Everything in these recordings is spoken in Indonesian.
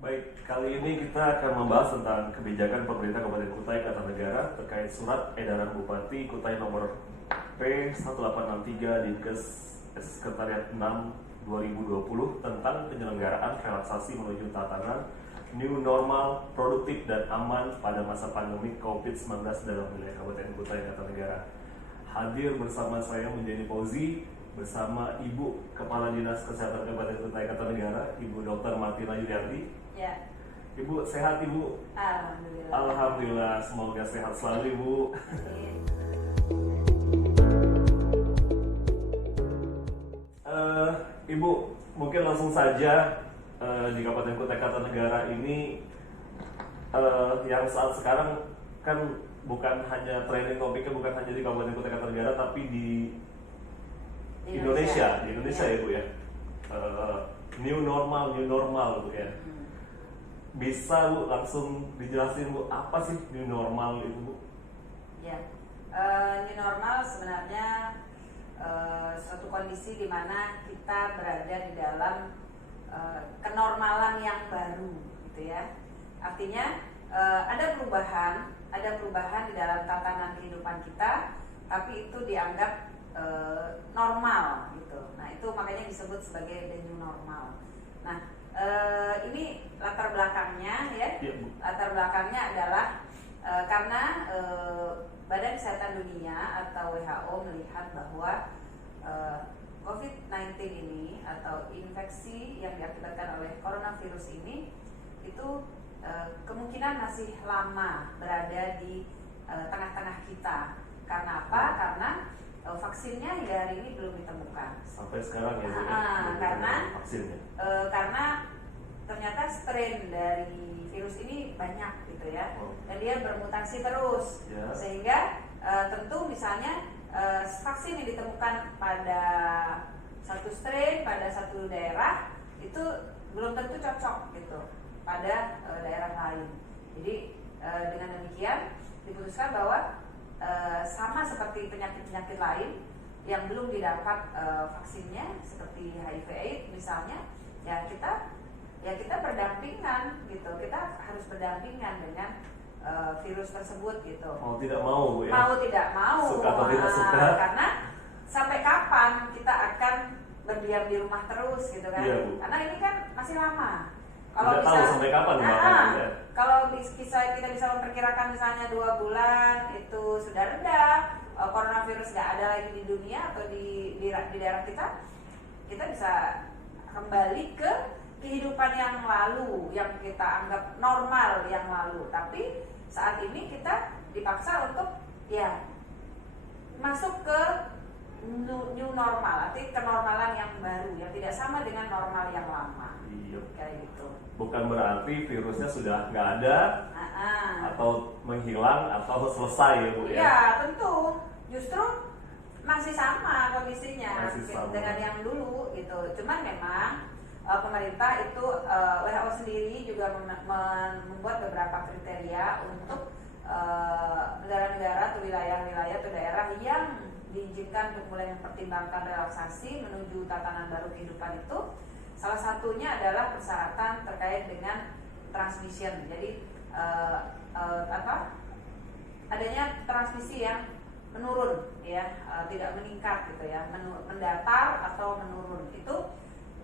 Baik, kali ini kita akan membahas tentang kebijakan pemerintah Kabupaten Kutai Kartanegara terkait surat edaran Bupati Kutai nomor P1863 Dinkes Sekretariat 6 2020 tentang penyelenggaraan relaksasi menuju tatanan new normal, produktif dan aman pada masa pandemi COVID-19 dalam wilayah Kabupaten Kutai Kartanegara. Hadir bersama saya Munjani Fauzi bersama Ibu Kepala Dinas Kesehatan Kabupaten Kutai Kartanegara, Ibu Dr. Martina Yuliarti. Ya. Ibu sehat Ibu? Alhamdulillah. Alhamdulillah, semoga sehat selalu Ibu. Ibu, mungkin langsung saja di Kabupaten Kutai Kartanegara ini yang saat sekarang kan bukan hanya trending topiknya bukan hanya di Kabupaten Kutai Kartanegara tapi di Indonesia ya Bu ya. New normal Bu ya. Bisa Bu langsung dijelasin Bu apa sih new normal itu Bu? Ya, new normal sebenarnya suatu kondisi di mana kita berada di dalam kenormalan yang baru, gitu ya. Artinya ada perubahan di dalam tatanan kehidupan kita, tapi itu dianggap normal, gitu. Nah itu makanya disebut sebagai the new normal. Nah ini latar belakangnya ya, latar belakangnya adalah karena Badan Kesehatan Dunia atau WHO melihat bahwa COVID-19 ini atau infeksi yang diakibatkan oleh coronavirus ini itu kemungkinan masih lama berada di tengah-tengah kita. Karena apa? Karena vaksinnya hingga hari ini belum ditemukan. Sampai sekarang ya Bu? Karena vaksinnya. Karena ternyata strain dari virus ini banyak gitu ya, dan dia bermutasi terus, sehingga tentu misalnya vaksin yang ditemukan pada satu strain pada satu daerah itu belum tentu cocok gitu pada daerah lain. Jadi dengan demikian diputuskan bahwa sama seperti penyakit-penyakit lain yang belum didapat vaksinnya seperti HIV/AIDS misalnya, ya kita berdampingan gitu, kita harus berdampingan dengan virus tersebut gitu. Mau tidak mau Bu ya? Mau tidak mau, suka atau tidak suka, karena sampai kapan kita akan berdiam di rumah terus gitu kan? Iya, Bu. Karena ini kan masih lama. Kalau tidak tahu sampai kapan ya? Kalau kita bisa memperkirakan misalnya 2 bulan itu sudah reda, coronavirus nggak ada lagi di dunia atau di daerah kita bisa kembali ke kehidupan yang lalu, yang kita anggap normal yang lalu. Tapi saat ini kita dipaksa untuk ya masuk ke new normal, artinya kenormalan yang baru yang tidak sama dengan normal yang lama. Iya. Kayak gitu. Bukan berarti virusnya sudah nggak ada atau menghilang atau selesai ya Bu ya? Iya tentu, justru masih sama kondisinya dengan yang dulu gitu. Cuman memang pemerintah itu WHO sendiri juga membuat beberapa kriteria untuk negara-negara atau wilayah-wilayah atau daerah yang diizinkan untuk mulai mempertimbangkan relaksasi menuju tatanan baru kehidupan itu. Salah satunya adalah persyaratan terkait dengan transmission. Jadi adanya transmisi yang menurun ya, tidak meningkat gitu ya, mendatar atau menurun. Itu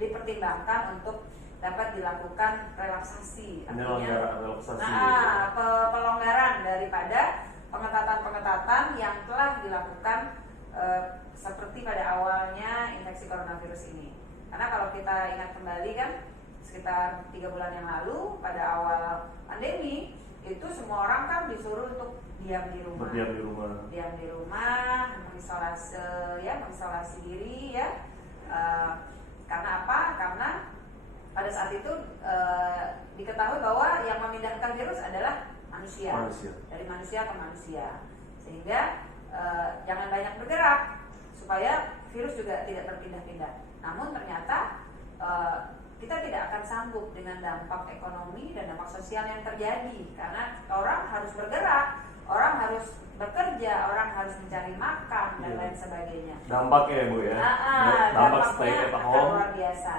dipertimbangkan untuk dapat dilakukan relaksasi. Artinya pelonggaran daripada pengetatan-pengetatan yang telah dilakukan seperti pada awalnya infeksi coronavirus ini. Karena kalau kita ingat kembali kan sekitar 3 bulan yang lalu pada awal pandemi itu semua orang kan disuruh untuk diam di rumah. Diam di rumah, mengisolasi diri ya. Karena apa? Karena pada saat itu diketahui bahwa yang memindahkan virus adalah manusia. Dari manusia ke manusia. Sehingga jangan banyak bergerak supaya virus juga tidak berpindah-pindah. Namun ternyata kita tidak akan sanggup dengan dampak ekonomi dan dampak sosial yang terjadi karena orang harus bergerak, orang harus bekerja, orang harus mencari makan dan lain sebagainya. Dampaknya ya Bu ya? Dampak stay at home luar biasa.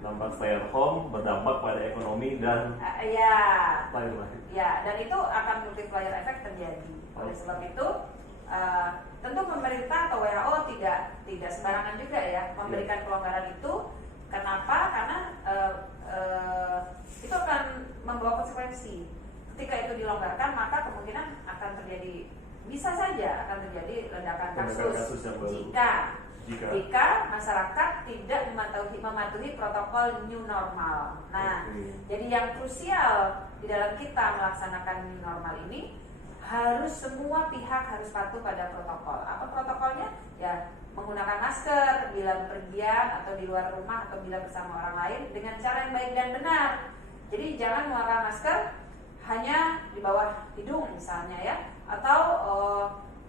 Dampak stay at home berdampak pada ekonomi dan Ya. lain-lain. Ya, dan itu akan multiplier effect terjadi. Oleh sebab itu, tentu pemerintah atau WHO tidak sembarangan juga ya memberikan kelonggaran itu. Kenapa? Karena itu akan membawa konsekuensi. Ketika itu dilonggarkan, maka kemungkinan akan terjadi, bisa saja akan terjadi ledakan kasus yang baru. Jika masyarakat tidak mematuhi protokol new normal. Nah, jadi yang krusial di dalam kita melaksanakan new normal ini, harus semua pihak harus patuh pada protokol. Apa protokolnya? Ya, menggunakan masker bila bepergian atau di luar rumah atau bila bersama orang lain dengan cara yang baik dan benar. Jadi jangan menggunakan masker hanya di bawah hidung misalnya ya, atau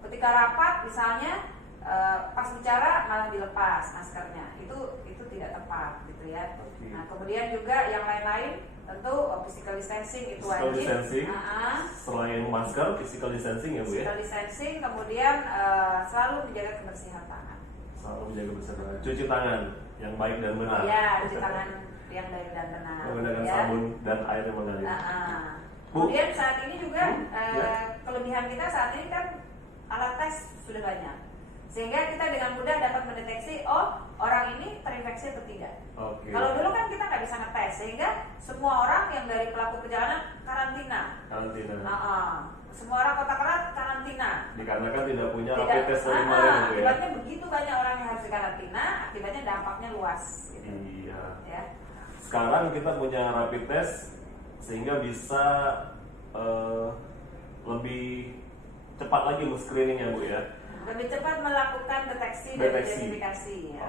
ketika rapat misalnya pas bicara malah dilepas maskernya, itu tidak tepat gitu ya. Nah, kemudian juga yang lain-lain tentu physical distancing itu wajib. Distancing, selain masker, physical distancing ya Bu ya. Physical distancing, kemudian selalu menjaga kebersihan tangan. Selalu menjaga kebersihan tangan. Cuci tangan yang baik dan benar. Ya, cuci tangan yang baik dan benar. Menggunakan sabun dan air yang mengalir. Kemudian saat ini juga kelebihan kita saat ini kan alat tes sudah banyak, sehingga kita dengan mudah dapat mendeteksi orang ini terinfeksi atau tidak. Kalau dulu kan kita nggak bisa ngetes, sehingga semua orang yang dari pelaku perjalanan karantina. Semua orang kontak erat karantina. Dikarenakan tidak punya rapid test dari kemarin ya. Akibatnya begitu banyak orang yang harus dikarantina, akibatnya dampaknya luas. Gitu. Iya. Ya. Sekarang kita punya rapid test sehingga bisa lebih cepat lagi screeningnya Bu ya. Lebih cepat melakukan deteksi dan identifikasi. Ya.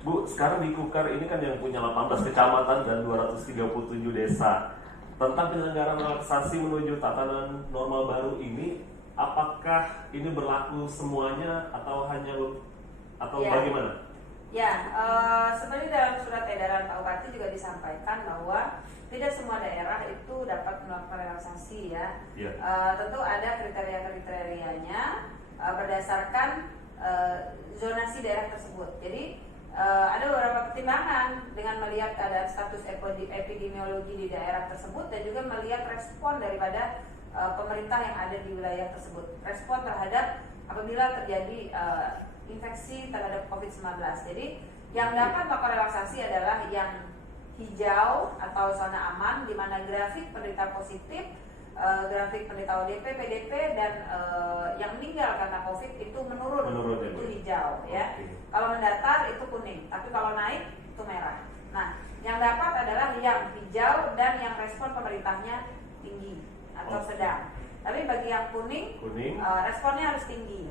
Bu, sekarang di Kukar ini kan yang punya 18 kecamatan dan 237 desa. Tentang penyelenggaraan relaksasi menuju tatanan normal baru ini, apakah ini berlaku semuanya atau hanya bagaimana? Ya, sebenarnya dalam surat edaran Pak Bupati juga disampaikan bahwa tidak semua daerah itu dapat melakukan relaksasi ya. Tentu ada kriteria-kriterianya berdasarkan zonasi daerah tersebut. Jadi ada beberapa pertimbangan dengan melihat keadaan status epidemiologi di daerah tersebut dan juga melihat respon daripada pemerintah yang ada di wilayah tersebut. Respon terhadap apabila terjadi infeksi terhadap COVID-19. Jadi yang dapat melakukan relaksasi adalah yang hijau atau zona aman, di mana grafik penderita positif, grafik penderita ODP, PDP dan yang meninggal karena COVID itu menurun itu hijau ya. Kalau mendatar itu kuning, tapi kalau naik itu merah. Nah, yang dapat adalah yang hijau dan yang respon pemerintahnya tinggi atau sedang. Tapi bagi yang kuning responnya harus tinggi.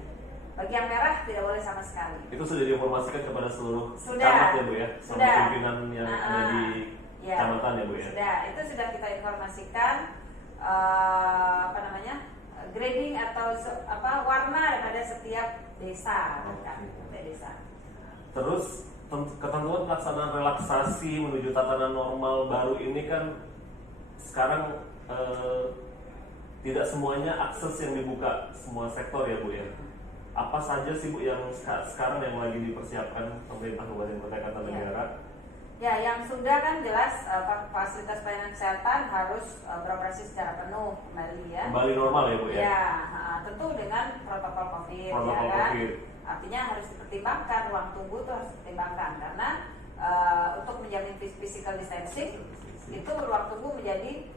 Bagi yang merah tidak boleh sama sekali. Itu sudah diinformasikan kepada seluruh camat ya Bu ya? Sama pimpinan yang ada di kecamatan ya Bu ya? Sudah, itu sudah kita informasikan grading atau warna pada setiap desa. Desa. Terus ketentuan pelaksanaan relaksasi menuju tatanan normal baru ini kan sekarang tidak semuanya akses yang dibuka semua sektor ya Bu ya. Apa saja sih Bu yang sekarang yang lagi dipersiapkan pemerintah Kabupaten Kota Kartanegara? Ya, yang sudah kan jelas fasilitas pelayanan kesehatan harus beroperasi secara penuh kembali ya. Kembali normal ya Bu ya? Ya, tentu dengan protokol COVID. COVID. Artinya harus dipertimbangkan, ruang tunggu itu harus dipertimbangkan karena untuk menjamin physical distancing itu ruang tunggu menjadi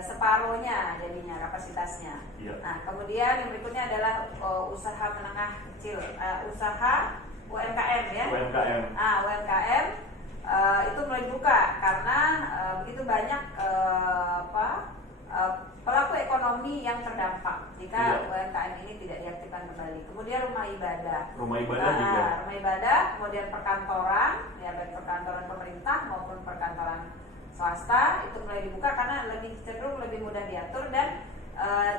separohnya jadinya kapasitasnya. Nah, kemudian yang berikutnya adalah usaha menengah kecil, usaha UMKM ya. UMKM itu mulai dibuka karena begitu banyak pelaku ekonomi yang terdampak jika UMKM ini tidak diaktifkan kembali. Kemudian rumah ibadah juga. Rumah ibadah, kemudian perkantoran, ya baik perkantoran pemerintah maupun perkantoran swasta itu mulai dibuka karena cenderung lebih mudah diatur dan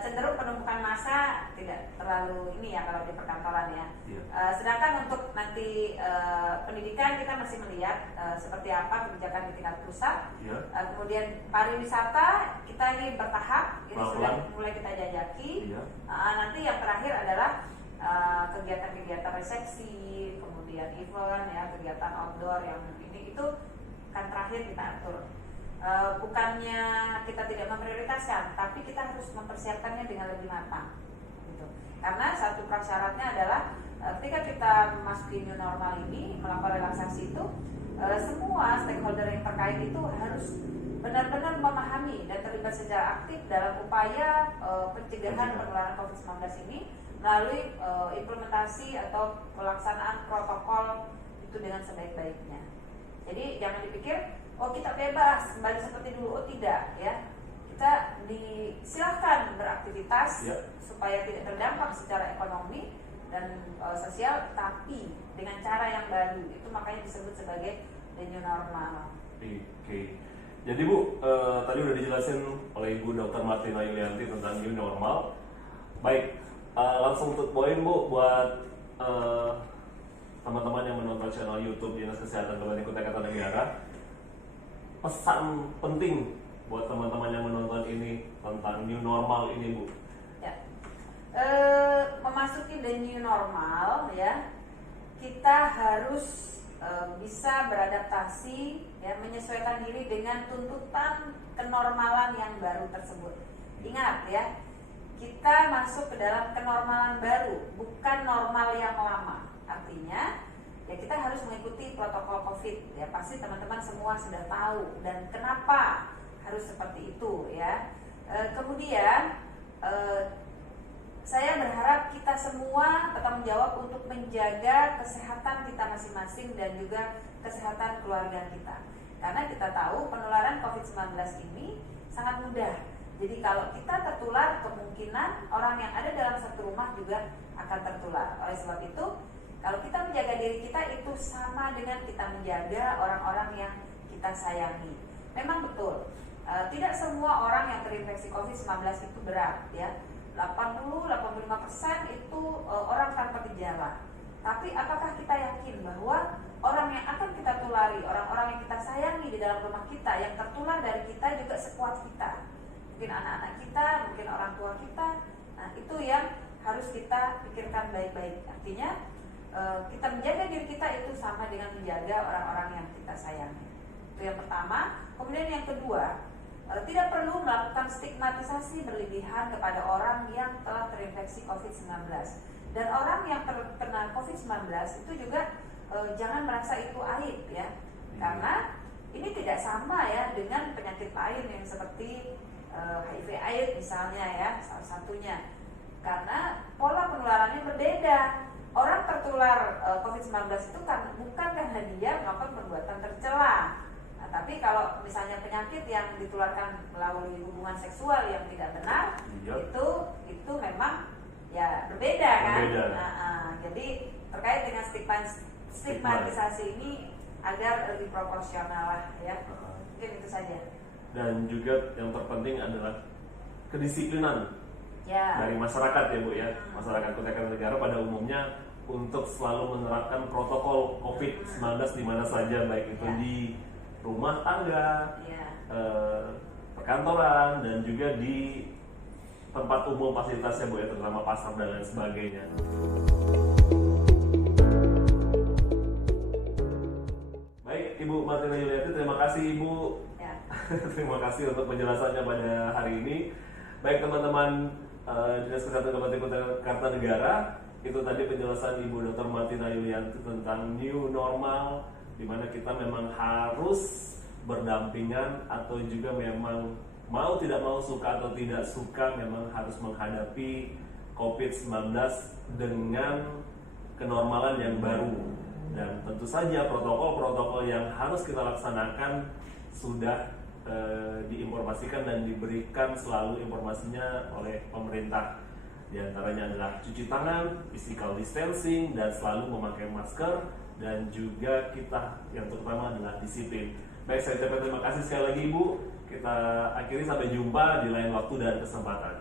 cenderung penumpukan massa tidak terlalu ini ya kalau di perkantoran ya. Sedangkan untuk nanti pendidikan kita masih melihat seperti apa kebijakan di tingkat pusat. Kemudian pariwisata kita ini bertahap, ini sudah mulai kita jajaki. Nanti yang terakhir adalah kegiatan-kegiatan resepsi, kemudian event ya, kegiatan outdoor yang ini itu kan terakhir kita atur. bukannya kita tidak memprioritaskan, tapi kita harus mempersiapkannya dengan lebih matang gitu. Karena satu prasyaratnya adalah ketika kita memasuki new normal ini, melakukan relaksasi itu, semua stakeholder yang terkait itu harus benar-benar memahami dan terlibat secara aktif dalam upaya pencegahan penularan COVID-19 ini melalui implementasi atau pelaksanaan protokol itu dengan sebaik-baiknya. Jadi jangan dipikir, oh kita bebas kembali seperti dulu, oh tidak ya. Kita disilahkan beraktivitas supaya tidak terdampak secara ekonomi dan sosial, tapi dengan cara yang baru. Itu makanya disebut sebagai the new normal. Oke. Jadi Bu, tadi udah dijelasin oleh Ibu Dr. Martina Yulianti tentang new normal. Baik, langsung to poin Bu buat teman-teman yang menonton channel YouTube Dinas Kesehatan Kabupaten Kutai Kartanegara. Pesan penting buat teman-teman yang menonton ini tentang new normal ini Bu. Ya. Memasuki the new normal ya, kita harus bisa beradaptasi ya, menyesuaikan diri dengan tuntutan kenormalan yang baru tersebut. Ingat ya, kita masuk ke dalam kenormalan baru, bukan normal yang lama. Artinya ya kita harus mengikuti protokol COVID ya, pasti teman-teman semua sudah tahu dan kenapa harus seperti itu ya. Kemudian saya berharap kita semua tetap menjawab untuk menjaga kesehatan kita masing-masing dan juga kesehatan keluarga kita. Karena kita tahu penularan COVID-19 ini sangat mudah. Jadi kalau kita tertular, kemungkinan orang yang ada dalam satu rumah juga akan tertular. Oleh sebab itu, kalau kita menjaga diri kita itu sama dengan kita menjaga orang-orang yang kita sayangi. Memang betul, tidak semua orang yang terinfeksi COVID-19 itu berat ya. 80-85% itu orang tanpa gejala. Tapi apakah kita yakin bahwa orang yang akan kita tulari, orang-orang yang kita sayangi di dalam rumah kita, yang tertular dari kita juga sekuat kita? Mungkin anak-anak kita, mungkin orang tua kita. Nah itu yang harus kita pikirkan baik-baik. Artinya kita menjaga diri kita itu sama dengan menjaga orang-orang yang kita sayangi. Itu yang pertama. Kemudian yang kedua, tidak perlu melakukan stigmatisasi berlebihan kepada orang yang telah terinfeksi COVID-19. Dan orang yang terkena COVID-19 itu juga jangan merasa itu aib ya. Karena ini tidak sama ya dengan penyakit lain yang seperti HIV/AIDS misalnya ya, salah satunya. Karena pola penularannya berbeda. Orang tertular COVID-19 itu kan bukan karena dia melakukan perbuatan tercela. Nah, tapi kalau misalnya penyakit yang ditularkan melalui hubungan seksual yang tidak benar, itu memang ya berbeda kan. Jadi terkait dengan stigmatisasi ini agar lebih proporsional lah ya. Mungkin itu saja. Dan juga yang terpenting adalah kedisiplinan dari masyarakat ya Bu ya. Masyarakat Kutai Kartanegara pada umumnya untuk selalu menerapkan protokol COVID-19 di mana saja, baik itu di rumah tangga, perkantoran, dan juga di tempat umum fasilitasnya Bu ya, terutama pasar dan lain sebagainya. Baik Ibu Martina Yulianti, terima kasih Ibu. Terima kasih untuk penjelasannya pada hari ini. Baik teman-teman Dinas Kesehatan Kabupaten Kutai Kartanegara, itu tadi penjelasan Ibu Dr. Martina Yulianti tentang new normal, di mana kita memang harus berdampingan atau juga memang mau tidak mau, suka atau tidak suka, memang harus menghadapi COVID-19 dengan kenormalan yang baru. Dan tentu saja protokol-protokol yang harus kita laksanakan sudah diinformasikan dan diberikan selalu informasinya oleh pemerintah. Di antaranya adalah cuci tangan, physical distancing, dan selalu memakai masker, dan juga kita yang terutama adalah disiplin. Baik, saya ucapkan terima kasih sekali lagi Ibu. Kita akhiri, sampai jumpa di lain waktu dan kesempatan.